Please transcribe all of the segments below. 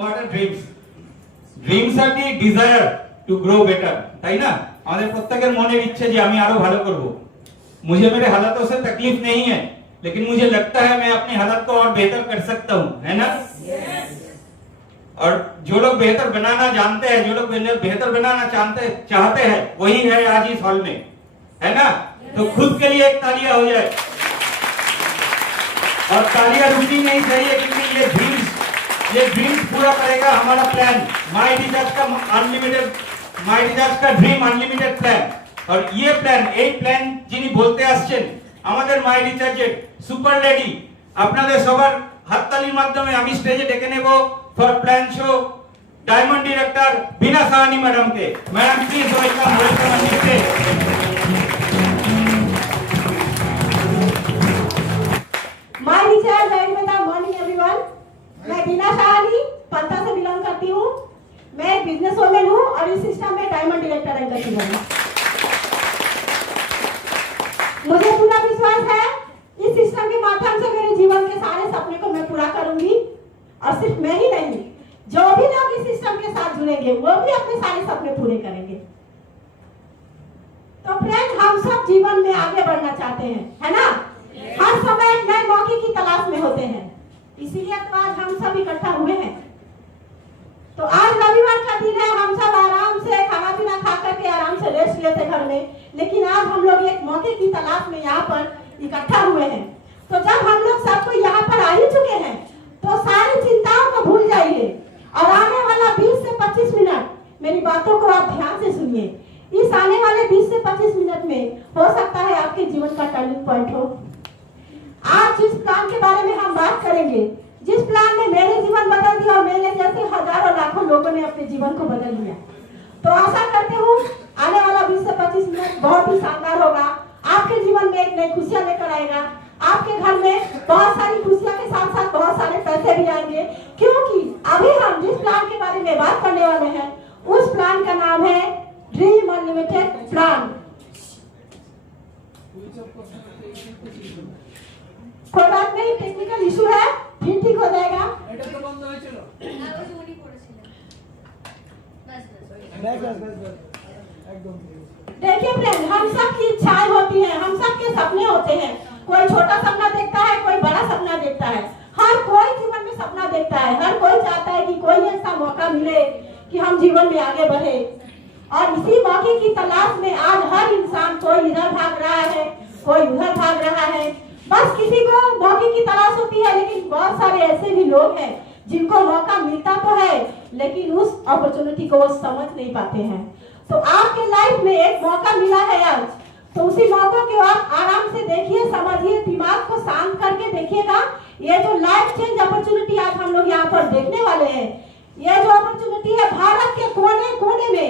what are dreams? Dreams are the desire to grow better, তাই না? আমাদের প্রত্যেকের মনের ইচ্ছে যে আমি আরো ভালো করব। मुझे मेरे हालातों से तकलीफ नहीं है, लेकिन मुझे लगता है मैं अपनी हालत को और बेहतर कर सकता हूँ, है ना? और जो लोग बेहतर बनाना जानते हैं, जो लोग बेहतर बनाना चाहते हैं, वही है आज इस हॉल में, है ना? तो खुद के लिए एक तालियां हो जाए, और तालियां रुकनी नहीं चाहिए, क्योंकि ये ड्रीम्स पूरा करेगा हमारा प्लान, माय रिचार्ज का ड्रीम अनलिमिटेड प्लान। और ये प्लान, এই প্ল্যান যিনি বলতে আসছেন আমাদের মাই রিচার্জের সুপার লেডি, আপনাদের সবার হাততালির মাধ্যমে আমি স্টেজে ডেকে নেব for plan show diamond director Bina Sahani ম্যাডামকে। Madam please welcome on stage. My recharge and में मॉर्निंग एवरीवन। मैं बीना साहनी पंता से बिलोंग करती हूँ। मैं एक बिजनेस वुमन हूँ और इस सिस्टम में डायमंड डायरेक्टर रैंक करती हूँ। मुझे पूरा विश्वास है इस सिस्टम के माध्यम से मेरे जीवन के सारे सपने को मैं पूरा करूंगी, और सिर्फ मैं ही नहीं, जो भी लोग इस सिस्टम के साथ जुड़ेंगे वो भी अपने सारे सपने पूरे करेंगे। तो फ्रेंड, हम सब जीवन में आगे बढ़ना चाहते हैं, है ना? हर समय नए मौके की तलाश में होते हैं, इसीलिए तो आज हम सब इकट्ठा हुए हैं। तो आज रविवार का दिन है, हम सब आराम से खाना पीना खा करके आराम से रेस्ट लेते घर में, लेकिन आज हम लोग एक मौके की तलाश में यहाँ पर इकट्ठा हुए हैं। तो जब हम लोग सबको यहाँ पर आ ही चुके हैं, तो सारी चिंताओं को भूल जाइए और आने वाला 20 से 25 मिनट मेरी बातों को आप ध्यान से सुनिए। इस आने वाले 20 से 25 मिनट में हो सकता है आपके जीवन का टर्निंग पॉइंट हो। आज जिस प्लान के बारे में हम बात करेंगे, जिस प्लान ने मेरे जीवन बदल दिया और मेरे जैसे हजारों लाखों लोगों ने अपने जीवन को बदल दिया, तो आशा करते हूँ आने वाला 20 से 25 मिनट बहुत ही शानदार होगा। आपके जीवन में एक नई खुशियां लेकर आएगा। आपके घर में बहुत सारी खुशियां के साथ साथ बहुत सारे पैसे भी आएंगे, क्योंकि अभी हम जिस प्लान के बारे में बात करने वाले हैं उस प्लान का नाम है ड्रीम अनलिमिटेड प्लान। कोई बात नहीं, टेक्निकल इशू है, फिर ठीक हो जाएगा। देखिए फ्रेंड, हम सब की इच्छाएं होती हैं, हम सब के सपने होते हैं। कोई छोटा सपना देखता है, कोई बड़ा सपना देखता है। हर कोई जीवन में सपना देखता है, हर कोई चाहता है कि कोई ऐसा मौका मिले कि हम जीवन में आगे बढ़े। और इसी मौके की तलाश में आज हर इंसान, कोई इधर भाग रहा है, कोई उधर भाग रहा है। बस किसी को मौके की तलाश होती है, लेकिन बहुत सारे ऐसे भी लोग हैं जिनको मौका मिलता तो है, लेकिन उस अपॉर्चुनिटी को वो समझ नहीं पाते हैं। तो आपके लाइफ में एक मौका मिला है आज, तो उसी मौके को आप आराम से देखिए, समझिए, दिमाग को शांत करके देखिएगा। ये जो लाइफ चेंज अपॉर्चुनिटी आज हम लोग यहाँ पर देखने वाले हैं, ये जो अपॉर्चुनिटी है भारत के कोने कोने में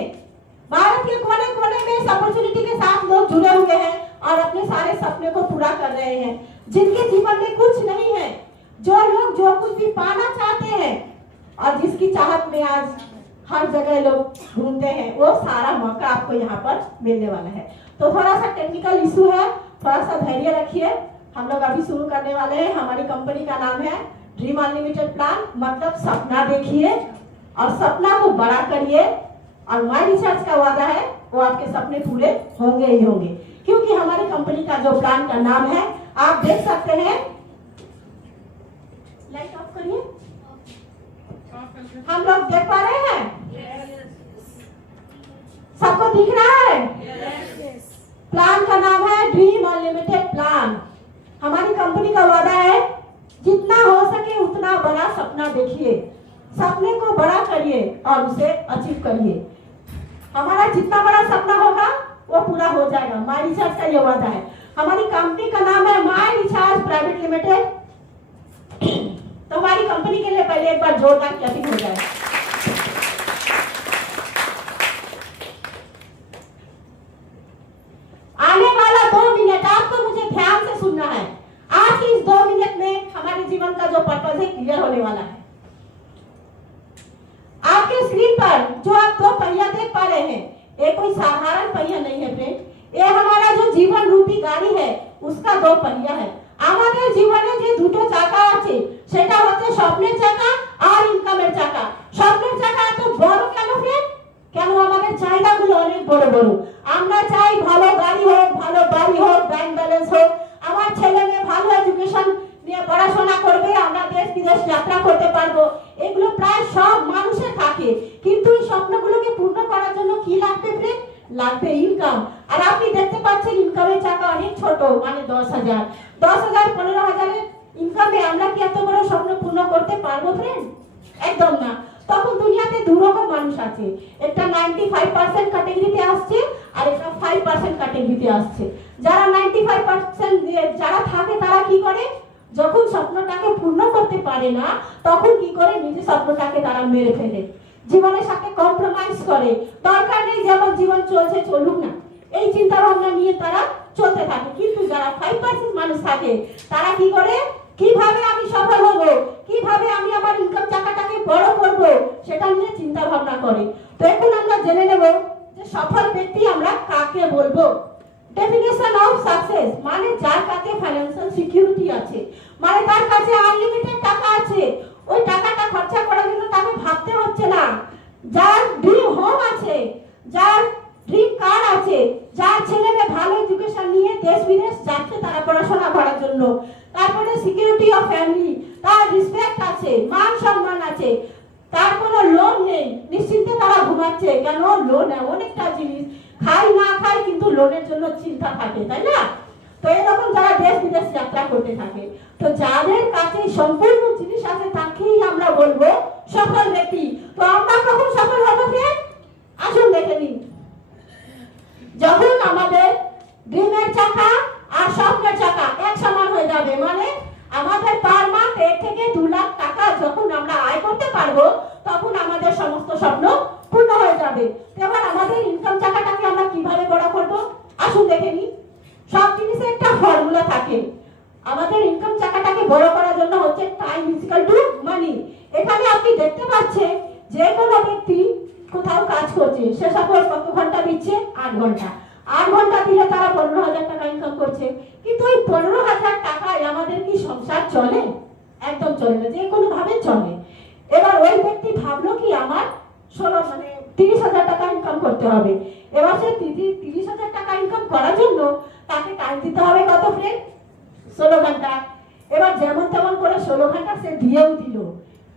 इस अपॉर्चुनिटी के साथ लोग जुड़े हुए हैं और अपने सारे सपने को पूरा कर रहे हैं। जिनके जीवन में कुछ नहीं है, जो लोग जो कुछ भी पाना चाहते हैं और जिसकी चाहत में आज हर जगह लोग घूमते हैं, वो सारा मौका आपको यहाँ पर मिलने वाला है। तो थोड़ा सा टेक्निकल इशू है, थोड़ा सा धैर्य रखिए। हम लोग अभी शुरू करने वाले हैं। हमारी कंपनी का नाम है ड्रीम अनलिमिटेड प्लान, मतलब सपना देखिए और सपना को बड़ा करिए, और माय रिचार्ज का वादा है वो आपके सपने पूरे होंगे ही होंगे, क्योंकि हमारी कंपनी का जो प्लान का नाम है आप देख सकते हैं। लाइट ऑफ करिए, हम लोग देख पा रहे हैं? सबको दिख रहा है? प्लान का नाम है ड्रीम अनलिमिटेड प्लान। हमारी कंपनी का वादा है जितना हो सके उतना बड़ा सपना देखिए, सपने को बड़ा करिए और उसे अचीव करिए। हमारा जितना बड़ा सपना होगा वो पूरा हो जाएगा। माय रिचार्ज का ये वादा है। हमारी कंपनी का नाम है माय रिचार्ज प्राइवेट लिमिटेड। तो हमारी कंपनी के लिए पहले एक बार जोरदार क्लैपिंग हो जाए। आने वाला 2 मिनट आपको मुझे ध्यान से सुनना है। आज की इस 2 मिनट में हमारे जीवन का जो पर्पस है क्लियर होने वाला है। आपके स्क्रीन पर जो आप 2 पहिया देख पा रहे हैं, ये कोई साधारण पहिया नहीं है फ्रेंड, ये हमारा जो जीवन रूपी गाड़ी है उसका 2 पहिया है। আমাদের জীবনে যে দুটো চাকা আছে সেটা হচ্ছে স্বপ্নের চাকা আর ইনকামের চাকা। লাগবে ইনকাম, আর আপনি দেখতে পাচ্ছেন ইনকামের চাকা অনেক ছোট, মানে 10,000 15,000 ইনকামে আমরা কি এত বড় স্বপ্ন পূর্ণ করতে পারবো ফ্রেন্ড? একদম না। তখন দুনিয়াতে দু রকম মানুষ আছে, একটা 95% ক্যাটাগরিতে আসছে আর একটা 5% ক্যাটাগরিতে আসছে। যারা 95% যারা থাকে তারা কি করে, যখন স্বপ্নটাকে পূর্ণ করতে পারে না তখন কি করে, নিজের স্বপ্নটাকে তারা মেরে ফেলে, জীবনের সাথে কম্প্রোমাইজ করে। দরকার নেই যেমন জীবন চলছে চলুক না, এই চিন্তা ভাবনা নিয়ে তারা চলতে থাকে। কিন্তু যারা 5% মানুষ থাকে তারা কি করে, কিভাবে আমি সফল হব, কিভাবে আমি আমার ইনকাম চাকাটাকে বড় করব, সেটা নিয়ে চিন্তা ভাবনা করে। তো এখন আমরা জেনে নেব যে সফল ব্যক্তি আমরা কাকে বলবো। ডেফিনেশন অফ সাকসেস মানে যার কাছে ফাইন্যান্সিয়াল সিকিউরিটি আছে, মানে তার কাছে আনলিমিটেড টাকা আছে, ওই টাকাটা খরচা করার জন্য তাকে ভাবতে হচ্ছে না, যার ড্রিম হোম আছে, যার ড্রিম কার আছে, যার ছেলে মেয়ে ভালো এডুকেশন নিয়ে দেশ বিদেশ যাচ্ছে তারা পড়াশোনা করার জন্য, তারপরে সিকিউরিটি অফ ফ্যামিলি, তার রেসপেক্ট আছে, মান সম্মান আছে, তার কোনো লোন নেই, নিশ্চিন্তে তারা ঘুমাচ্ছে। কেন? লোন এমন একটা জিনিস, খাই না খাই কিন্তু লোনের জন্য চিন্তা থাকে, তাই না? তো এরকম যারা দেশ বিদেশ যাত্রা করতে থাকে, তো যাদের কাছে সম্পূর্ণ জিনিস আছে তাকেই আমরা বলবো সফল ব্যক্তি। তো আমরা কখন সফল হবো ফ্রেন্ড? আসুন দেখে নিন। যখন আমাদের ড্রিমের চাকা আর স্বপ্নের চাকা এক সমান হয়ে যাবে, মানে আমাদের পার মান্থ 1 থেকে 2 লাখ টাকা যখন আমরা আয় করতে পারবো তখন আমাদের সমস্ত স্বপ্ন পূর্ণ হয়ে যাবে। এবার আমাদের ইনকাম চাকাটাকে আমরা কিভাবে বড় করব? আসুন দেখে নিই। সব জিনিসের একটা ফর্মুলা থাকে। আমাদের ইনকাম চাকাটাকে বড় করার জন্য হচ্ছে time is equal to money. এখানে আপনি দেখতে পাচ্ছেন যে কোনো ব্যক্তি কোথাও কাজ করছে, সে সাপোজ কত ঘন্টা দিচ্ছে? 8 ঘন্টা। 8 ঘন্টা দিলে তারা 15,000 টাকা ইনকাম করছে। কিন্তু ওই 15,000 টাকায় আমাদের কি সংসার চলে? একদম চলে না, যে কোনো ভাবে চলে। এবার ওই ব্যক্তি ভাবলো কি আমার 30,000 টাকা ইনকাম করতে হবে। এবার সে 30,000 টাকা ইনকাম করার জন্য তাকে টাইম দিতে হবে কত ফ্রেন্ড? 16 ঘন্টা। এবার যেমন তেমন করে 16 ঘন্টা সে দিয়েও দিল।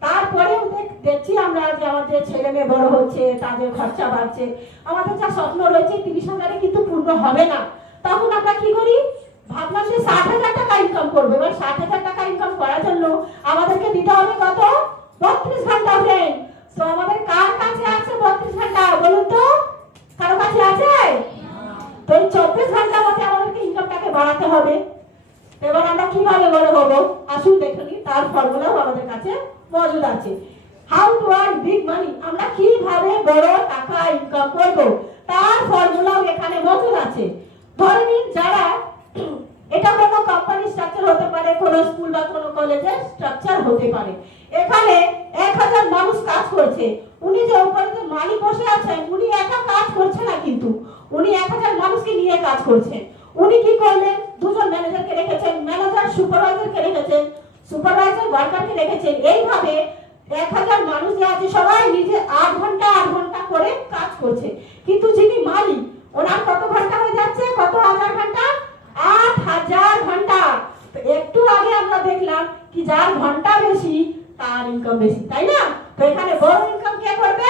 তারপরেও দেখছি আমরা যে আমাদের ছেলে মেয়ে বড় হচ্ছে, তাদের খরচা বাড়ছে, আমাদের যা স্বপ্ন রয়েছে 30,000-এ কিন্তু পূর্ণ হবে না। তখন আমরা কি করি? ভাবলাম সে 60,000 টাকা ইনকাম করবে। এবার 60,000 টাকা ইনকাম করার জন্য আমাদেরকে দিতে হবে কত? 32 ঘন্টা ফ্রেন্ড। তো আমাদের কার কাছে আছে 32 ঘন্টা বলুন তো? কারো কাছে আছে? তো এই 24 ঘন্টার মধ্যে আমাদেরকে ইনকামটাকে বাড়াতে হবে। এবার আমরা কিভাবে বড় হবো? আসুন দেখে নিই, তার ফর্মুলাও আমাদের কাছে মজুদ আছে। হাউ টু আর্ন বিগ মানি, আমরা কিভাবে বড় টাকা ইনকাম করব তার ফর্মুলাও এখানে মজুদ আছে। ধরে নিন যারা, এটা কোনো কোম্পানি স্ট্রাকচার হতে পারে, কোনো স্কুল বা কোনো কলেজের স্ট্রাকচার হতে পারে। এখানে 1000 মানুষ কাজ করছে। উনি যে উপরে যে মালিক বসে আছেন উনি একা কাজ করছে না, কিন্তু উনি 1000 মানুষকে নিয়ে কাজ করছেন। উনি কি করলেন? 2 জন ম্যানেজারকে রেখেছেন, ম্যানেজার সুপারভাইজারকে রেখেছেন, সুপারভাইজার ওয়ার্কারকে রেখেছেন। এইভাবে 1000 মানুষ যে আছে সবাই নিজে 8 ঘন্টা 8 ঘন্টা করে কাজ করছে। কিন্তু যিনি মালিক ওনার কত ঘন্টা হয়ে যাচ্ছে? কত হাজার ঘন্টা? 8000 ঘন্টা। তো একটু আগে আমরা দেখলাম কি যার ঘন্টা বেশি তার ইনকাম বেশি, তাই না? তো এখানে বড় ইনকাম কে করবে?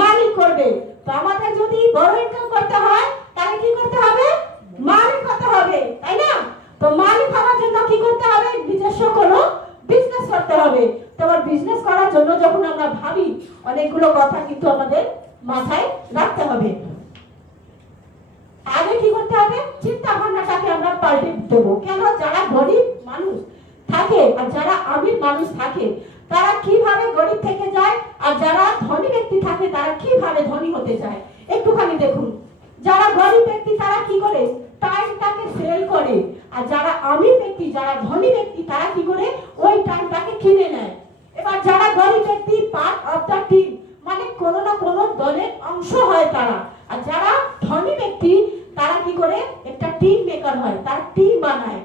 মালিক করবে। তো আমাদের যদি বড় ইনকাম করতে হয় তাহলে কি করতে হবে? মালিক হতে হবে, তাই না? তো মালিক হওয়ার জন্য কি করতে হবে? নিজস্ব কোনো বিজনেস করতে হবে। তো আবার বিজনেস করার জন্য যখন আমরা ভাবি অনেকগুলো কথা কিন্তু আমাদের মাথায় রাখতে হবে। আগে কি করতে হবে? চিন্তা ভাবনাটাকে আমরা পাল্টে দেব। কেন? যারা গরিব মানুষ থাকে আর যারা আমির মানুষ থাকে তারা কিভাবে গরিব থেকে যায়, আর যারা ধনী ব্যক্তি থাকে তারা কিভাবে ধনী হতে যায় একটুখানি দেখুন। যারা গরিব ব্যক্তি তারা কি করে? টাইমটাকে সেল করে। আর যারা আমির ব্যক্তি, যারা ধনী ব্যক্তি তারা কি করে? ওই টাইমটাকে কিনে নেয়। এবার যারা গরিব ব্যক্তি পার্ট অফ দ্য টিম, মানে কোনো না কোনো দলের অংশ হয় তারা। আর যারা ধনী ব্যক্তি তারা কি করে? একটা টিম মেকার হয়, তারা টিম বানায়।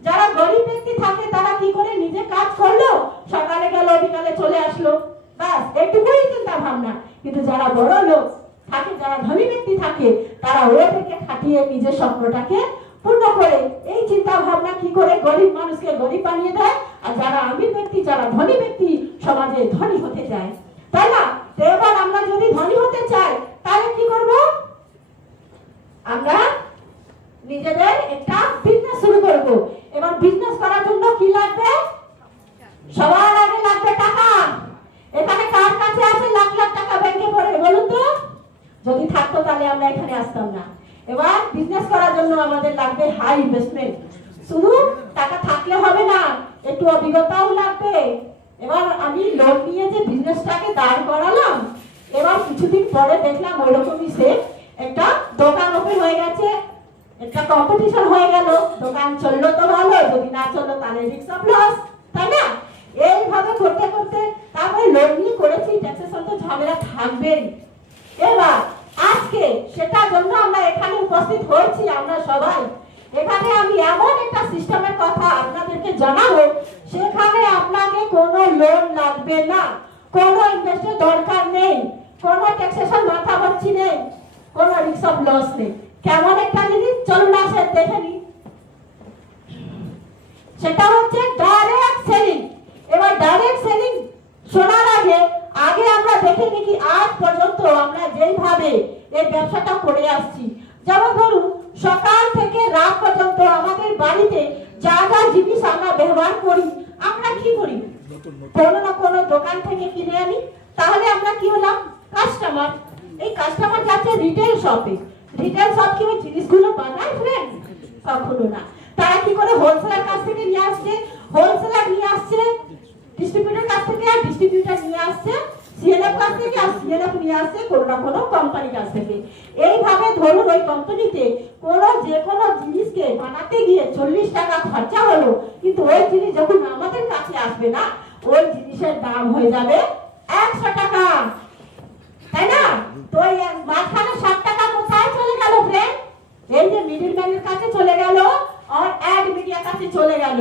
যারা গরিব ব্যক্তি থাকে তারা কি করে? নিজে কাজ করলো, সকালে গেল বিকালে চলে আসলো, বাস এটুকুই চিন্তা ভাবনা। কিন্তু যারা বড় লোক থাকে, যারা ধনী ব্যক্তি থাকে তারা ওদেরকে খাটিয়ে নিজের স্বপ্নটাকে পূর্ণ করে। এই চিন্তা ভাবনা কি করে? গরিব মানুষকে গরিব বানিয়ে দেয়, আর যারা আমির ব্যক্তি, যারা ধনী ব্যক্তি সমাজে ধনী হতে চায়, তাই না? তো এবার আমরা যদি ধনী হতে চাই তাহলে কি করব? আমরা এখানে আসতাম না। এবার বিজনেস করার জন্য আমাদের লাগবে হাই ইনভেস্টমেন্ট। শুধু টাকা থাকলে হবে না, একটু অভিজ্ঞতাও লাগবে। এবার আমি লোন নিয়ে যে বিজনেসটাকে দাঁড় করালাম, এবার কিছুদিন পরে দেখলাম ওইরকমই সে একটা দোকান ওপেন হয়ে গেছে, একটা কম্পিটিশন হয়ে গেল। দোকান চললো তো ভালো, যদি না চললো তাহলে রিস্ক অফ লস, তাই না? এইভাবে করতে করতে তারপরে লোন নিয়ে করেছি, ট্যাক্সেশন তো ঝামেলা থাকবেই। এবার আজকে সেটার জন্য আমরা এখানে উপস্থিত হয়েছি আমরা সবাই। এখানে আমি এমন একটা সিস্টেমের কথা আপনাদেরকে জানাবো, সেখানে আপনাকে কোনো লোন লাগবে না, কোনো ইনভেস্টের দরকার নেই, কোনো ট্যাক্সেশন মাথাপচ্ছি নেই, কোনো রিস্ক অফ লস নেই। কেমন একটা জিনিস, চলুন আসে দেখে নিই। সেটা হচ্ছে ডাইরেক্ট সেলিং। এবার ডাইরেক্ট সেলিং শোনার আগে আমরা দেখে নিই আজ পর্যন্ত আমরা যেইভাবে এই ব্যবসাটা করে আসছি। যেমন ধরুন সকাল থেকে রাত পর্যন্ত আমাদের বাড়িতে যা যা জিনিস আমরা ব্যবহার করি, আমরা কি করি? কোনো না কোনো দোকান থেকে কিনে আনি। তাহলে আমরা কি হলাম? কাস্টমার। এই কাস্টমার যাচ্ছে রিটেল শপে। রিটেল শপ কি ওই জিনিসগুলো বানায় ফ্রেন্ড? কখনো না। তারা কি করে? হোলসেলার কাছ থেকে নিয়ে আসছে, হোলসেলার নিয়ে আসছে ডিস্ট্রিবিউটর কাছ থেকে, আর ডিস্ট্রিবিউটর নিয়ে আসছে সিএলএফ কাছ থেকে, আর সিএলএফ নিয়ে আসছে কোনো না কোনো কোম্পানি কাছ থেকে। এইভাবে ধরুন ওই কোম্পানিতে যে কোনো জিনিসকে বানাতে গিয়ে 40 টাকা খরচা হলো, কিন্তু ওই জিনিস যখন আমাদের কাছে আসবে না, ওই জিনিসের দাম হয়ে যাবে 100 টাকা, তাই না? তো এই মাঝখানে 60 টাকা কোথায় চলে গেল ফ্রেন্ড? এই যে মিডল ম্যানের কাছে চলে গেল, আর অ্যাড মিডিয়ার কাছে চলে গেল।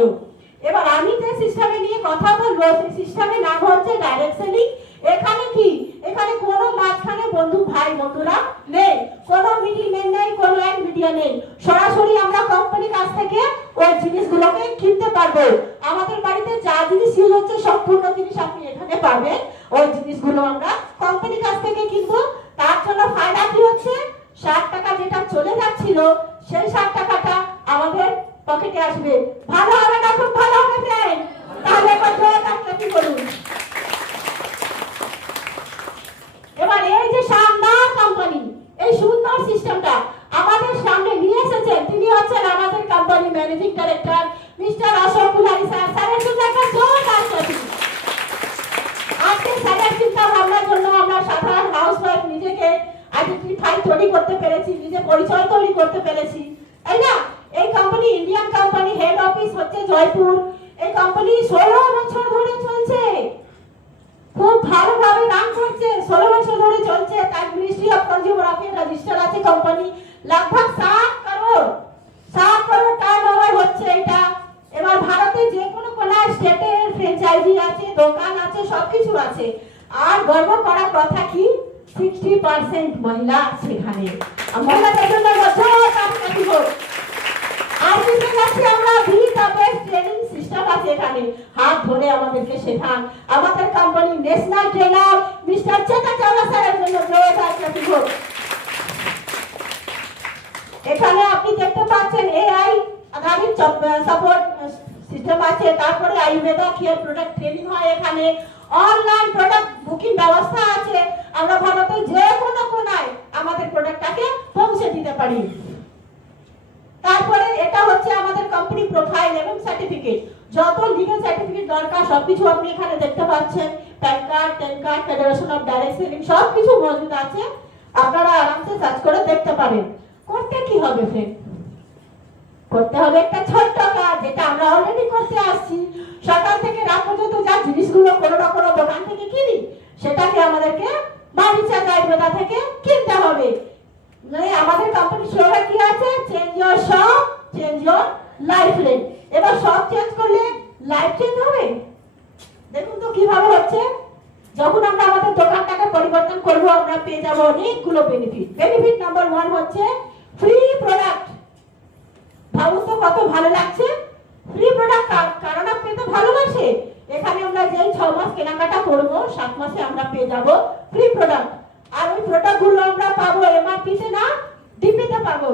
এবার আমি যে সিস্টেমে নিয়ে কথা বলবো, সেই সিস্টেমের নাম হচ্ছে ডাইরেক্ট সেলিং। এখানে কি? এখানে কোনো মাঝখানে বন্ধুরা নেই, কোনো মিডল ম্যান নেই, কোনো অ্যাড মিডিয়া নেই। সরাসরি আমরা কোম্পানির কাছ থেকে ওই জিনিসগুলোকে কিনতে পারবো। আমাদের বাড়িতে যা জিনিস ইউজ হচ্ছে সম্পূর্ণ জিনিস আপনি এখানে পাবেন। ওই জিনিসগুলো আমরা কোম্পানির কাছ থেকে কিনবো। তার জন্য ফায়দা কি হচ্ছে? 60 টাকা যেটা চলে যাচ্ছিল, সেই 60 টাকাটা আমাদের পকেটে আসবে। ভালো হবে না? খুব ভালো হবে ফ্রেন্ড। তাহলে এবার কি করুন? এবার এই যে শানদার কোম্পানি, এই সুন্দর সিস্টেমটা আমাদের সামনে নিয়ে এসেছেন, তিনি হচ্ছেন আমাদের company managing director mister Ashok Kulari sir. স্যারের জন্য একটা জোরদার তালি। আজকে স্যারের চিন্তা ভাবনার জন্য আমরা সাধারণ হাউসওয়াইফ নিজেকে আইডেন্টিফাই তৈরি করতে পেরেছি, নিজে পরিচয় তৈরি করতে পেরেছি, তাই না? এই company Indian company, head office হচ্ছে জয়পুর। এই কোম্পানি 16 বছর ধরে চলছে, খুব ভালোভাবে রান করছে, 16 বছর ধরে চলছে। তার ministry of consumer affairs register আছে কোম্পানি। लगभग 7 करोड़ টার্নওভার হচ্ছে এটা। এবার ভারতে যে কোনো স্টেটের ফ্র্যাঞ্চাইজি আছে, দোকান আছে, সবকিছু আছে। আর গর্ব করার কথা কি, 60% মহিলা সেখানে। মহিলাদের জন্য আর কিছু কাছে আমরা ট্রেনিং সিস্টেম আছে এখানে, হাত ধরে আমাদেরকে শেখান। আমাদের company national trainer mister Cheta Chawla স্যারের জন্য জোরদার তালি হোক। এখানে আপনি দেখতে পাচ্ছেন এআই আধারিত সাপোর্ট সিস্টেম আছে। তারপরে আয়ুর্বেদা কেয়ার প্রোডাক্ট ট্রেনিং হয় এখানে। অনলাইন প্রোডাক্ট বুকিং ব্যবস্থা আছে। আমরা ভারতের যে কোনো কোনায় আমাদের প্রোডাক্টটাকে পৌঁছে দিতে পারি। তারপরে এটা হচ্ছে আমাদের কোম্পানি প্রোফাইল এবং সার্টিফিকেট। যত লিগ্যাল সার্টিফিকেট দরকার সবকিছু আপনি এখানে দেখতে পাচ্ছেন। Pan card, ten card, federation of direct selling সবকিছু মজুদ আছে। আপনারা আরামসে সার্চ করে দেখতে পারেন। করতে কি হবে ফ্রেন্ড? করতে হবে একটা ছোট্ট কাজ, যেটা আমরা অলরেডি করতে আসছি। সকাল থেকে রাত পর্যন্ত যা জিনিসগুলো কোনো না কোনো দোকান থেকে কিনি, সেটাকে আমাদেরকে বাড়িচা গাইবেদা থেকে কিনতে হবে। আমাদের কোম্পানি স্লোগান কি আছে? Change your shop, change your life lane. এবার শপ চেঞ্জ করলে লাইফ চেঞ্জ হবে। দেখুন তো কিভাবে হচ্ছে। যখন আমরা আমাদের দোকানটাকে পরিবর্তন করব, আমরা পেয়ে যাব অনেকগুলো বেনিফিট। বেনিফিট নাম্বার 1 হচ্ছে ফ্রি প্রোডাক্ট। ভাবুন তো কত ভালো লাগছে। ফ্রি প্রোডাক্ট কারণ আপনি তো ভালোবাসে। এখানে আমরা যেই 6 মাস কেনাকাটা করব, 7 মাসে আমরা পেয়ে যাব ফ্রি প্রোডাক্ট। আর ওই প্রোডাক্টগুলো আমরা পাবো এমআরপি তে না, ডিপিতে পাবো।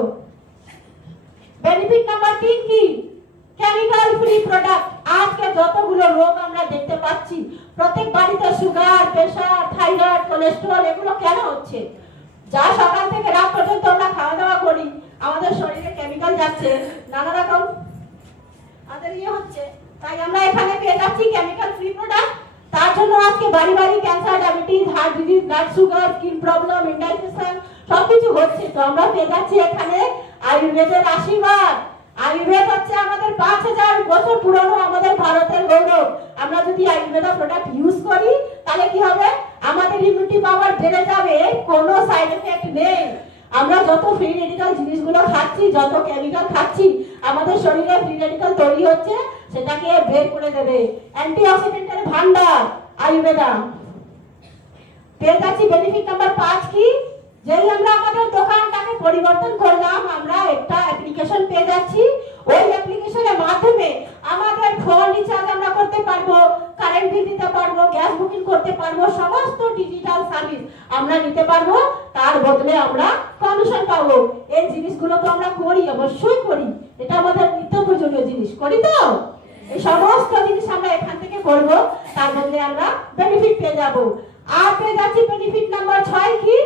বেনিফিট নাম্বার 3 কি? Chemical free product. আজকে যতগুলো রোগ আমরা দেখতে পাচ্ছি, প্রত্যেক বাড়িতে সুগার, প্রেসার, থাইরয়েড, কোলেস্টেরল, এগুলো কেন হচ্ছে? যা সকাল থেকে রাত পর্যন্ত আমরা খাওয়া দাওয়া করি, আমাদের শরীরে কেমিক্যাল যাচ্ছে, নানা রকম আমাদের ইয়ে হচ্ছে, তাই আমরা এখানে পেয়ে যাচ্ছি কেমিক্যাল ফ্রি প্রোডাক্ট। তার জন্য আজকে বাড়ি বাড়ি cancer, diabetes, heart disease, blood sugar, skin problem, indigestion সবকিছু হচ্ছে। তো আমরা পেয়ে যাচ্ছি এখানে আয়ুর্বেদের আশীর্বাদ। আয়ুর্বেদ হচ্ছে আমাদের 5000 বছর পুরনো আমাদের ভারতের গৌরব। আমরা যদি আয়ুর্বেদা প্রোডাক্ট ইউজ করি তাহলে কি হবে, আমাদের ইমিউনিটি পাওয়ার বেড়ে যাবে, কোনো সাইড এফেক্ট নেই। আমরা যত ফ্রি রেডিক্যাল জিনিসগুলো খাচ্ছি, যত কেমিক্যাল খাচ্ছি, আমাদের শরীরে ফ্রি রেডিক্যাল তৈরি হচ্ছে, সেটাকে বের করে দেবে। অ্যান্টিঅক্সিডেন্টের ভান্ডার আয়ুর্বেদা। পেয়ে যাচ্ছি বেনিফিট নাম্বার 5 কি, যেই আমরা আমাদের দোকানটাকে পরিবর্তন করলাম, আমরা একটা অ্যাপ্লিকেশন পেয়ে যাচ্ছি। ওই অ্যাপ্লিকেশনের মাধ্যমে আমাদের ফোন রিচার্জ আমরা করতে পারবো, কারেন্ট বিল দিতে পারবো, গ্যাস বুকিং করতে পারবো, সমস্ত ডিজিটাল সার্ভিস আমরা নিতে পারবো। তার বদলে আমরা কমিশন পাবো। এই জিনিসগুলো তো আমরা করি, অবশ্যই করি, এটা আমাদের নিত্য প্রয়োজনীয় জিনিস, করি তো। এই সমস্ত জিনিস আমরা এখান থেকে করবো, তার বদলে আমরা বেনিফিট পেয়ে যাবো। আর পেয়ে যাচ্ছি বেনিফিট নাম্বার 6 কি,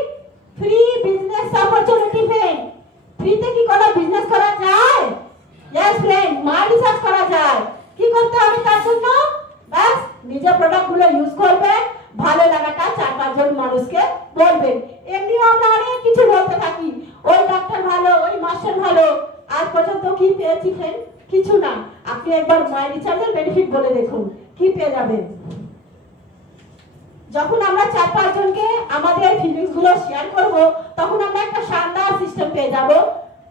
ফ্রি বিজনেস অপরচুনিটি। ফ্রেন্ড, ফ্রিতে কি কোনো বিজনেস করা যায়? यस फ्रेंड, মাই রিসার্চ করা যায়। কি করতে হবে তার জন্য? বাস নিজের প্রোডাক্টগুলো ইউজ করবেন, ভালো লাগাটা 4-5 জন মানুষকে বলবেন। এমনিও আমরা অনেক কিছু বলতে থাকি, ওই ডাক্তার ভালো, ওই মাস্টার ভালো। আজ পর্যন্ত কি পেয়েছি ফ্রেন্ড? কিছু না। আপনি একবার মাই রিসার্চের বেনিফিট বলে দেখুন, কি পেয়ে যাবেন। যখন আমরা 4-5 জনকে আমাদের ফিলিংস গুলো শেয়ার করব, তখন আমরা একটা শানদার সিস্টেম পেয়ে যাব,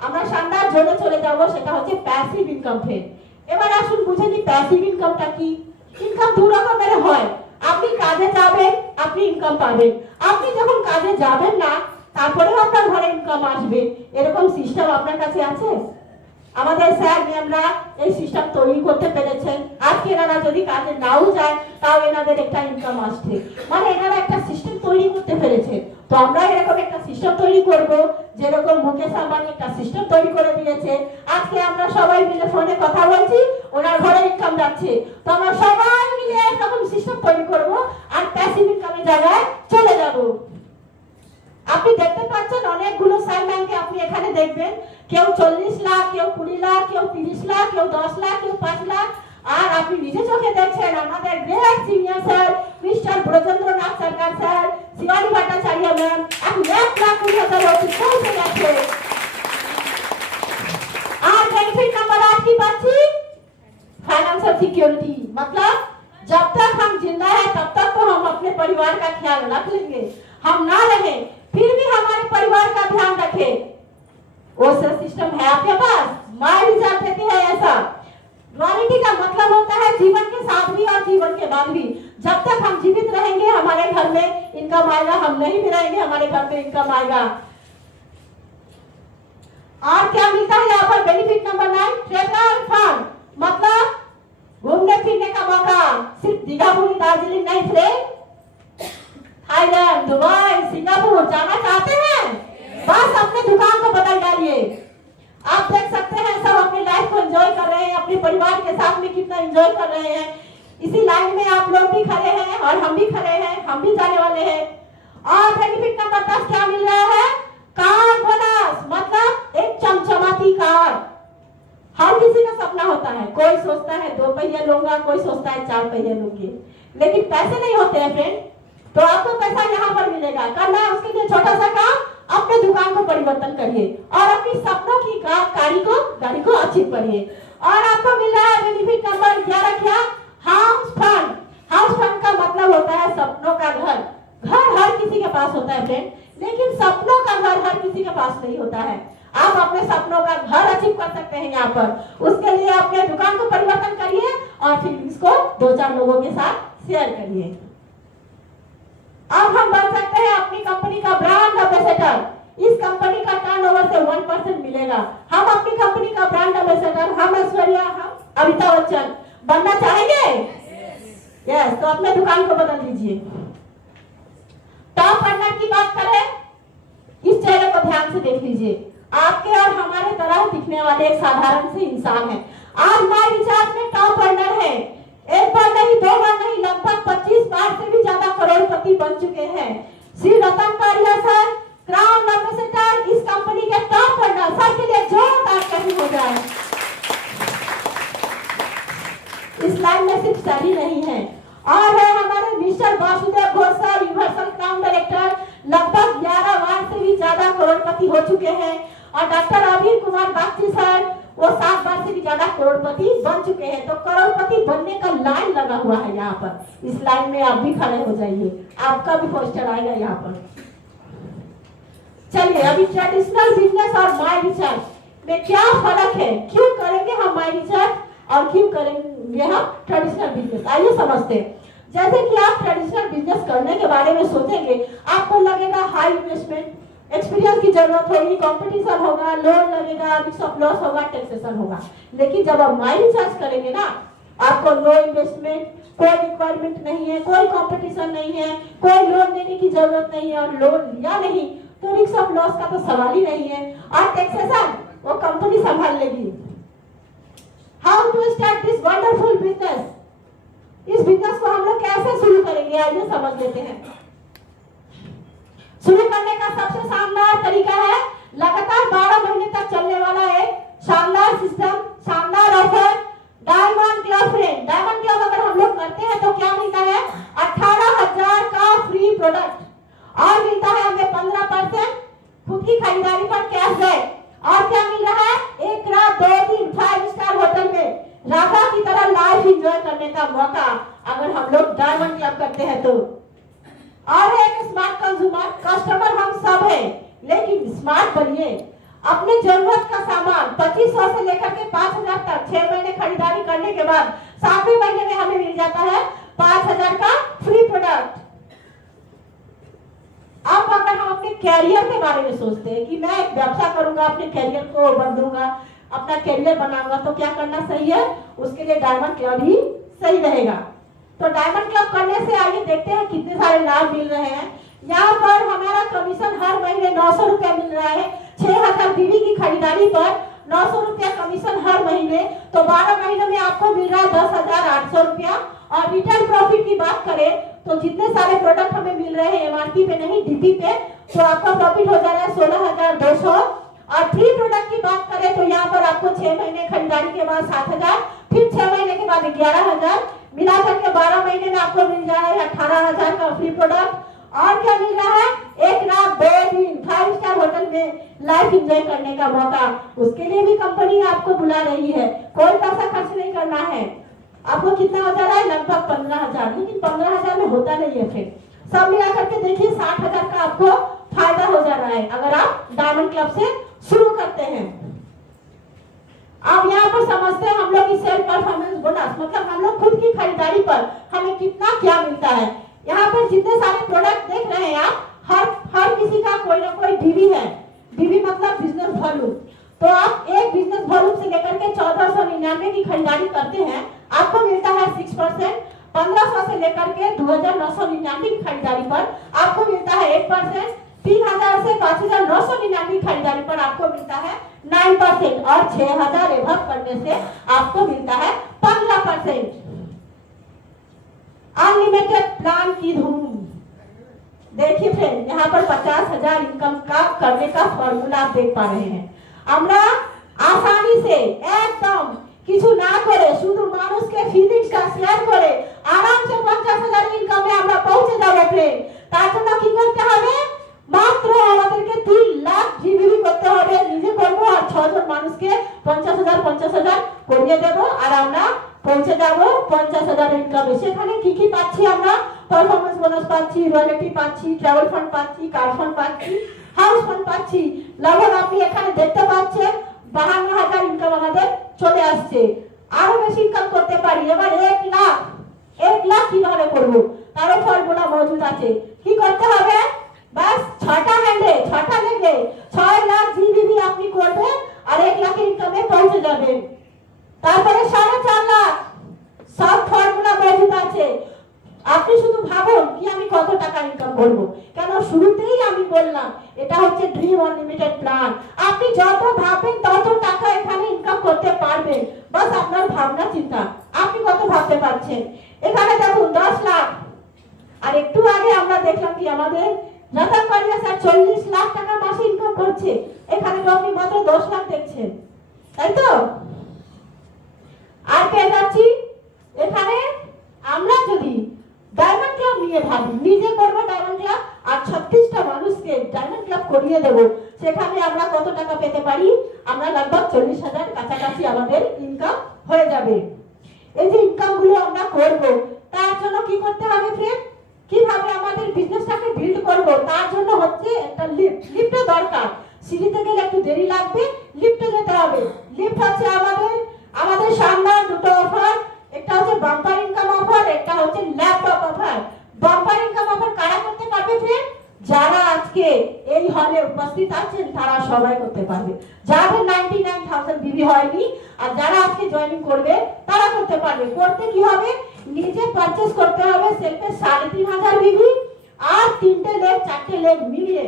আমরা শানদার জোনে চলে যাব, সেটা হচ্ছে প্যাসিভ ইনকাম। ফ্রেন্ড, এবার আসুন বুঝে নিই প্যাসিভ ইনকামটা কি। ইনকাম দু রকমের হয়, আপনি কাজে যাবেন, আপনি ইনকাম পাবেন। আপনি যখন কাজে যাবেন না, তারপরেও আপনার ঘরে ইনকাম আসবে, এরকম সিস্টেম আপনার কাছে আছে? আমাদের স্যার ম্যামরা এই সিস্টেম তৈরি করতে পেরেছেন। আজকে এনারা যদি কাজে নাও যায়, তাও এনাদের একটা ইনকাম আসছে, মানে এনারা একটা সিস্টেম তৈরি করতে পেরেছে। তো আমরা এরকম একটা সিস্টেম তৈরি করব, যেরকম মুকেশ আম্বানি একটা সিস্টেম তৈরি করে দিয়েছে। আজকে আমরা সবাই মিলে ফোনে কথা বলছি, ওনার ঘরে ইনকাম যাচ্ছে। তো আমরা সবাই মিলে এরকম সিস্টেম তৈরি করব, আর প্যাসিভ ইনকামের জায়গায় চলে যাব। আপনি দেখতে পাচ্ছেন অনেকগুলো সাইনম্যানকে আপনি এখানে দেখবেন, কেউ 40 লাখ, কেউ 20 লাখ, কেউ 30 লাখ, কেউ 10 লাখ, কেউ 5 লাখ। আর আপনি নিজে চোখে দেখছেন আমাদের great senior sir mister Brajendranath Sarkar sir, Shivani Bhattacharya ma'am 1,20,000 অবধি পৌঁছে গেছে। আর बेनिफिट नंबर 8 की पाची फाइनेंशियल सिक्योरिटी, मतलब जब तक हम जिंदा है तब तक तो हम अपने परिवार का ख्याल रख लेंगे, हम ना रहे फिर भी हमारे परिवार का ध्यान रखे। वो सिस्टम है आपके पास, माय रिजल्ट देती है ऐसा। रॉयल्टी का मतलब होता है जीवन के साथ भी और जीवन के बाद भी। जब तक हम जीवित रहेंगे हमारे घर में इनकम आएगा, हम नहीं भी रहेंगे हमारे घर में इनकम आएगा। और क्या मिलता है यहाँ पर बेनिफिट नंबर 9, ट्रेवल फंड, मतलब घूमने फिरने का मौका। सिर्फ दीघा पुरी दार्जिलिंग नहीं फ्रेंड, थाईलैंड, दुबई, सिंगापुर जाना चाहते हैं? बस अपने दुकान को बदल डालिए। आप देख सकते हैं सब अपनी लाइफ को एंजॉय कर रहे हैं, अपने परिवार के साथ में कितना एंजॉय कर रहे हैं। इसी लाइन में आप लोग भी खड़े हैं और हम भी खड़े हैं, हम भी जाने वाले हैं। और बेनिफिट नंबर 10 क्या मिल रहा है? कार बोनस, मतलब एक चमचमाती कार। हर किसी का सपना होता है, कोई सोचता है 2 पहिया लूंगा, कोई सोचता है 4 पहिया लूंगी, लेकिन पैसे नहीं होते हैं फ्रेंड। तो आपको पैसा यहाँ पर मिलेगा, करना है उसके लिए छोटा सा काम, अपने दुकान को परिवर्तन करिए और अपनी सपनों की गाड़ी को अचीव करिए। और आपको मिल रहा है बेनिफिट नंबर 11 क्या? House fund. हाउस फंड का मतलब होता है सपनों का घर। घर हर किसी के पास होता है फ्रेंड, लेकिन सपनों का घर हर किसी के पास नहीं होता है। आप अपने सपनों का घर अचीव कर सकते हैं यहाँ पर। उसके लिए अपने दुकान को परिवर्तन करिए और फिर इसको 2-4 लोगों के साथ शेयर करिए। अब हम बन सकते हैं अपनी कंपनी का ब्रांड एम्बेसडर। इस कंपनी का टर्नओवर से 1% मिलेगा। हम अपनी कंपनी का ब्रांड एम्बेसडर, हम ऐश्वर्या, हम अमिताभ बच्चन बनना चाहेंगे? यस, तो अपने दुकान को बदल दीजिए। टॉप अर्नर की बात करें, इस चेहरे को ध्यान से देख लीजिए। आपके और हमारे तरह दिखने वाले एक साधारण से इंसान है। आज माय रिचार्ज में टॉप अर्नर है। एक बार नहीं, 2 बार नहीं, लगभग 25 बार से भी ज्यादा करोड़पति बन चुके हैं। श्री रतन कारिया सर, क्राउन हो चुके हैं। और डॉक्टर अभीर कुमार बागची सर वो 7 बार से भी ज्यादा करोड़पति बन चुके हैं। तो करोड़पति बनने का लाइन लगा हुआ है यहाँ पर। इस लाइन में आप भी खड़े हो जाइए, आपका भी पोस्टर आएगा यहाँ पर। चलिए अभी ट्रेडिशनल बिजनेस और माय रिसर्च में क्या फर्क है, क्यों करेंगे हम माय रिसर्च और क्यों करेंगे हम ट्रेडिशनल बिजनेस, आइए समझते हैं। जैसे कि आप ट्रेडिशनल बिजनेस करने के बारे में सोचेंगे, आपको लगेगा हाई इन्वेस्टमेंट, एक्सपीरियंस की जरूरत होगी, कंपटीशन होगा, लोन लगेगा, रिस्क ऑफ लॉस होगा, टैक्सेशन होगा। लेकिन जब आप माय रिसर्च करेंगे ना, आपको लो इन्वेस्टमेंट, कोई रिक्वायरमेंट नहीं है, कोई कंपटीशन नहीं है, कोई लोन लेने की जरूरत नहीं है, और लोन लिया नहीं तो रिस्क ऑफ लॉस का तो सवाल ही नहीं है, और टैक्सेशन वो कंपनी संभाल लेगी। How to start this wonderful business, इस बिजनेस को हम लोग कैसे शुरू करेंगे, आइए समझ लेते हैं। शुरू करने का सबसे शानदार तरीका है लगातार 12 महीने तक चलने वाला एक शानदार सिस्टम, शानदार offer, diamond club friend. Diamond club अगर हम लोग करते हैं तो क्या मिलता है, 18,000 का फ्री प्रोडक्ट, और मिलता है हमें 15% खुद की खरीदारी पर कैशबैक, और क्या मिल रहा है, 1 रात 2 दिन 5 स्टार होटल में राजा की तरह लाइफ एंजॉय करने का मौका अगर हम लोग डायमंड क्लब करते हैं तो। और एक स्मार्ट कंज्यूमर, कस्टमर हम सब हैं, लेकिन स्मार्ट बनिए। अपने जरूरत का सामान 2500 से लेकर के 5000 तक 6 महीने खरीदारी करने के बाद 7वें महीने में हमें मिल जाता है 5000 का फ्री प्रोडक्ट। अब अगर हम अपने कैरियर के बारे में सोचते हैं कि मैं एक व्यवसाय करूंगा, अपने कैरियर को बदलूंगा, अपना कैरियर बनाऊंगा, तो क्या करना सही है, उसके लिए डायमंड क्लब ही सही रहेगा। तो डायमंड क्लब करने से आइए देखते हैं कितने सारे लाभ मिल रहे हैं। यहाँ पर हमारा कमीशन हर महीने 900 रुपया मिल रहा है। 6000 बीवी की खरीदारी पर 900 रुपया कमीशन हर महीने, तो 12 महीने में आपको मिल रहा है 10,800 रुपया। और रिटर्न प्रॉफिट की बात करें तो जितने सारे प्रोडक्ट हमें मिल रहे हैं एमआरपी पे नहीं डीपी पे, तो आपका प्रॉफिट हो जा रहा है 16,200। और फ्री प्रोडक्ट की बात करें तो यहाँ पर आपको 6 महीने खरीदारी के बाद 7,000, फिर 6 महीने के बाद 11,000, मिलाकर के 12 महीने में आपको मिल जा रहा है 18,000 का फ्री प्रोडक्ट। और क्या मिल रहा है, 1 रात 2 दिन 5 स्टार होटल में लाइफ एंजॉय करने का मौका। उसके लिए भी कंपनी आपको बुला रही है, कोई पैसा खर्च नहीं करना है। आपको कितना हो जा रहा है, लगभग 15,000, लेकिन 15,000 में होता नहीं है। फिर सब मिला करके देखिए 60,000 का आपको फायदा हो जा रहा है अगर आप डायमंड क्लब से शुरू करते हैं। अब यहाँ पर समझते हैं हम लोग की सेल्फ परफॉर्मेंस बोनस, मतलब हम लोग खुद की खरीदारी पर हमें कितना क्या मिलता है। यहाँ पर जितने सारे प्रोडक्ट देख रहे हैं आप, हर किसी का कोई ना कोई डीवी है। डीवी मतलब बिजनेस वॉल्यूम। तो आप एक बिजनेस वॉल्यूम से लेकर के 1499 की खरीदारी करते हैं, आपको मिलता है 6%। 1500 से लेकर के 2999 की खरीदारी पर आपको मिलता है 8%। 3000 से 5999 की खरीदारी पर आपको मिलता है 9%, और 6000 एवं करने से आपको मिलता है 15%। अनलिमिटेड प्लान की धूम। देखिए फ्रेंड, यहाँ पर 50,000 इनकम का करने का फॉर्मूला आप देख पा रहे हैं। আমরা आसानी से एकदम কিছু না করে শুধু মানুষকে ফিলিংসটা শেয়ার করে আরামসে 50,000 ইনকামে আমরা পৌঁছে যাব ফ্রেন্ড। তার জন্য কি করতে হবে, মাত্র আমাদেরকে 3 লাখ জিবিবি করতে হবে, নিজে করব আর 6 জন মানুষকে 50,000 করিয়ে দেব, আর আমরা পৌঁছে যাব 50,000 ইনকামে। সেখানে কি কি পাচ্ছি আমরা, পারফরম্যান্স বোনাস পাচ্ছি, রয়্যালটি পাচ্ছি, ট্রাভেল ফান্ড পাচ্ছি, কার ফান্ড পাচ্ছি, হাউস ফান্ড পাচ্ছি। লবণ আপনি এখানে দেখতে পাচ্ছেন 52,000 ইনকাম আমাদের চলে আসছে। আরো বেশি ইনকাম করতে পারি। এবার 1 লাখ কিভাবে করব, তারও ফর্মুলা মজুদ আছে। কি করতে হবে, বাস 6টা হ্যান্ডে 6টা লেগে 6 লাখ জিবিবি আপনি করবেন আর 1 লাখ ইনকামে পৌঁছে যাবেন। তারপরে 4.5 লাখ, সব ফর্মুলা মজুদ আছে। আপনি শুধু ভাবুন কি আমি কত টাকা ইনকাম করব, কেন শুরুতেই আমি বললাম এটা হচ্ছে ড্রিম আনলিমিটেড প্ল্যান। আপনি যত ভাববেন তত টাকা এখানে ইনকাম করতে পারবেন, বাস আপনার ভাবনা চিন্তা আপনি কত ভাবতে পারছেন। এখানে দেখুন 10 লাখ, আর একটু আগে আমরা দেখলাম কি আমাদের রতন পারিয়া স্যার 40 লাখ টাকা মাসে ইনকাম করছে। এখানে তো আপনি মাত্র 10 লাখ দেখছেন, তাই তো? আর পেয়ে যাচ্ছি এখানে আমরা যদি ডায়মন্ড ক্লাব নিয়ে ভাবি, নিজে করবো ডায়মন্ড ক্লাব আর 36টা মানুষকে ডায়মন্ড ক্লাব করিয়ে দেবো, সেখানে আমরা কত টাকা পেতে পারি? আমরা लगभग 40,000 কাছাকাছি আমাদের ইনকাম হয়ে যাবে। এই যে ইনকাম গুলো আমরা করব, তার জন্য কি করতে হবে ফ্রেন্ড? কিভাবে আমাদের বিজনেসটাকে বিল্ড করব, তার জন্য হচ্ছে একটা লিফটের দরকার। সিঁড়িতে গেলে একটু দেরি লাগবে, লিফটে যেতে হবে। লিফট হচ্ছে আমাদের সামনে দুটো অফার, একটা হচ্ছে বাম্পার ইনকাম অফার, একটা হচ্ছে laptop offer. Bumper income offer কারা করতে পারবে ফ্রেন্ড? যারা আজকে এই হলে উপস্থিত আছেন তারা সবাই করতে পারবে। যাদের 99,000 বিবি হয়নি আর যারা আজকে জয়েনিং করবে তারা করতে পারবে। করতে কি হবে? নিজে পারচেজ করতে হবে সেলফে 3,500 বিবি, আর 3টে লেগ 4টে লেগ মিলিয়ে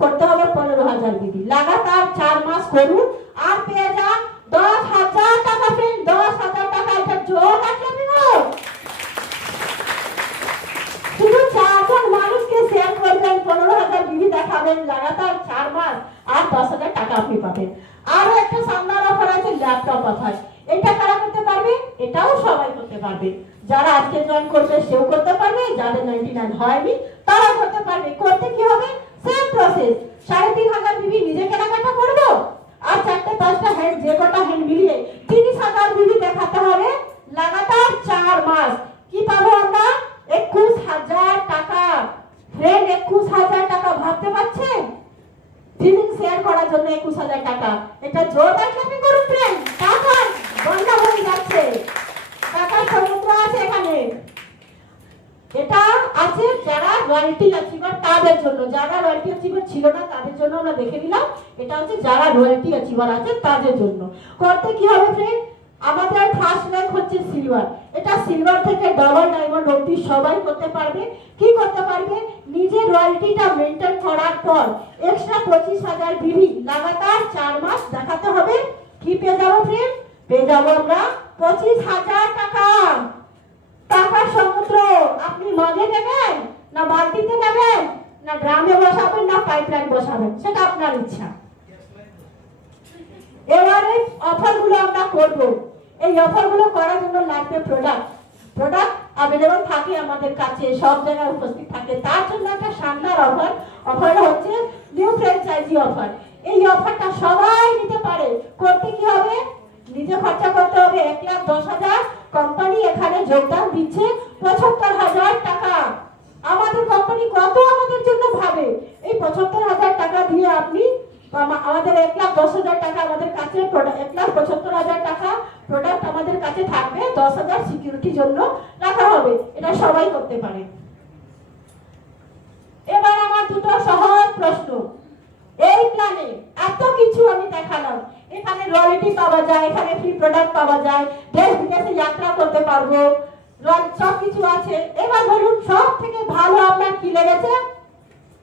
করতে হবে 15,000 বিবি। লাগাতার 4 মাস করুন আর পেয়ে যান 10,000 টাকা ফ্রেন্ড। 10,000 টাকা, এটা জোর আছে বিবো। শুধু 4 জন মানুষকে শেয়ার করবেন, 15,000 বিবি দেখাবেন, লাগাতার 4 মাস আর 10,000 টাকা আপনি পাবেন। আরো একটা শানদার অফার আছে, ল্যাপটপ অফার। এটা কারা করতে পারবে? এটাও সবাই করতে পারবে। যারা আজকে জয়েন করবে সেও করতে পারবে, যাদের 99 হয়নি তারা করতে পারবে। করতে কি হবে? Same process. 3,500 বিবি নিজে কেনাকাটা করব আর 4টে 5টা হ্যান্ড, যে কটা হ্যান্ড মিলিয়ে 30,000 বিবি দেখাতে হবে লাগাতার 4 মাস। কি পাবো আমরা? 21,000 টাকা। ফ্রেন্ড 21,000 টাকা ভাবতে পারছেন? ফিলিং শেয়ার করার জন্য 21,000 টাকা। এটা জোর রাখলে করুন ফ্রেন্ড। টাকা বন্ধ হয়ে যাচ্ছে, টাকা সমুদ্র আছে এখানে। এটা আছে যারা রয়্যালটি অ্যাচিভার তাদের জন্য। যারা রয়্যালটি অ্যাচিভার ছিল না তাদের জন্য আমরা দেখে নিলাম। এটা হচ্ছে যারা রয়্যালটি অ্যাচিভার আছে তাদের জন্য। করতে কি হবে ফ্রেন্ড? আমাদের ফার্স্ট র্যাঙ্ক হচ্ছে সিলভার। এটা সিলভার থেকে ডাবল ডায়মন্ড অবধি সবাই করতে পারবে। কি করতে পারবে? নিজের রয়্যালটিটা মেইনটেইন করার পর এক্সট্রা 25,000 বিবি লাগাতার 4 মাস দেখাতে হবে। কি পেয়ে যাবো ফ্রেন্ড? পেয়ে যাবো আমরা 25,000 টাকা। টাকার সমুদ্র। আপনি মগে নেবেন, না বালতিতে নেবেন, না ড্রামে বসাবেন, না পাইপলাইন বসাবেন, সেটা আপনার ইচ্ছা। এবারে অফারগুলো আমরা করব। এই অফারগুলো করার জন্য লাগবে প্রোডাক্ট अवेलेबल থাকে আমাদের কাছে, সব জায়গায় উপস্থিত থাকে। তার জন্য একটা শানদার অফার হচ্ছে নিউ ফ্র্যাঞ্চাইজি অফার। এই অফারটা সবাই নিতে পারে। করতে কি হবে? নিজে খরচা করতে হবে 1,10,000। কোম্পানি এখানে যোগদান দিচ্ছে 75,000 টাকা। আমাদের কোম্পানি কত আমাদের জন্য ভাবে। এই 75,000 টাকা দিয়ে আপনি আমাদের 1,10,000 টাকা আমাদের কাছে, 1,75,000 টাকা প্রোডাক্ট আমাদের কাছে থাকবে। 10,000 সিকিউরিটির জন্য রাখা হবে। এটা সবাই করতে পারে। এবার আমার দুটো সহজ প্রশ্ন। এই প্ল্যানে এত কিছু আমি দেখালাম, এখানে রয়্যালটি পাওয়া যায়, এখানে ফ্রি প্রোডাক্ট পাওয়া যায়, দেশ বিদেশে যাত্রা করতে পারবো, সব কিছু আছে। এবার বলুন সব থেকে ভালো আপনার কি লেগেছে?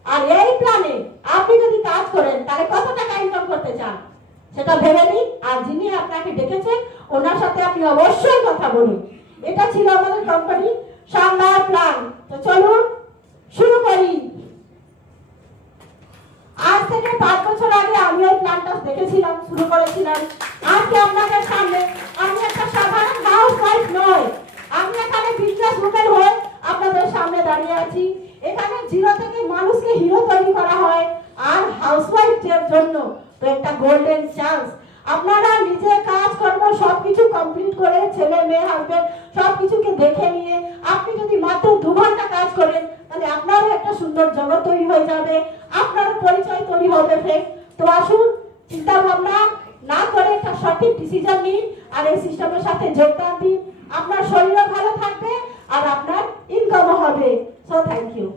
আর এই প্ল্যানে আপনি যদি কাজ করেন তাহলে কত টাকা ইনকাম করতে চান সেটা ভেবে নিন। আর যিনি আপনাকে ডেকেছেন ওনার সাথে আপনি অবশ্যই কথা বলুন। এটা ছিল আমাদের কোম্পানি শানদার প্ল্যান। তো চলুন শুরু করি। আজ থেকে 5 বছর আগে আমি এই প্ল্যানটা দেখেছিলাম, শুরু করেছিলাম। আজকে আপনাদের সামনে আমি একটা সাধারণ হাউসওয়াইফ নয়, আমি এখানে বিজনেস উমেন হয়ে আপনাদের সামনে দাঁড়িয়ে আছি। এখানে জিরো থেকে মানুষকে হিরো তৈরি করা হয়। আর হাউসওয়াইফদের জন্য তো একটা গোল্ডেন চান্স। আপনারা নিজে কাজ কর্ম সবকিছু কমপ্লিট করে, ছেলে মেয়ে হাজবেন্ড সবকিছুকে দেখে নিয়ে আপনি যদি মাত্র 2 ঘন্টা কাজ করেন তাহলে আপনারও একটা সুন্দর জগৎ তৈরি হয়ে যাবে, আপনারও পরিচয় তৈরি হবে ফ্রেন্ড। তো আসুন চিন্তা ভাবনা না করে একটা সঠিক ডিসিশন নিন আর এই সিস্টেমের সাথে যোগদান দিন। আপনার শরীরও ভালো থাকবে আর আপনার ইনকামও হবে। So thank you.